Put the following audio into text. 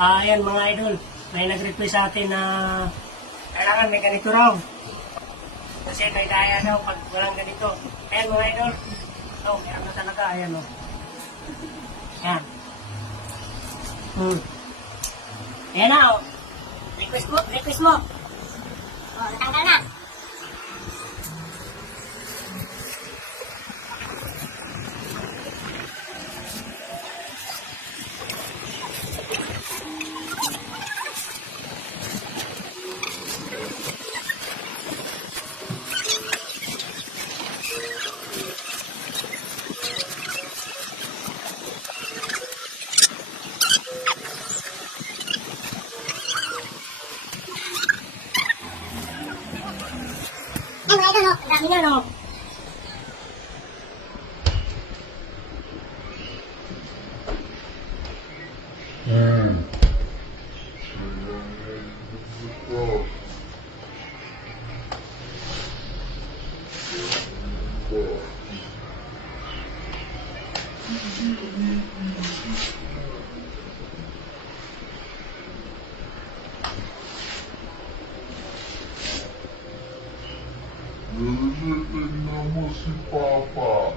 Ayan mga idol, may nag-request sa atin na kailangan may ganito raw. Kasi may daya daw pag walang ganito. Ayan mga idol. So, meron na talaga. Ayan o. Ayan. Ayan na o. Request mo, request mo. O, natanggal na. Ay, mga idol, no? Ang dami na, no? Tingnan mo si Papa.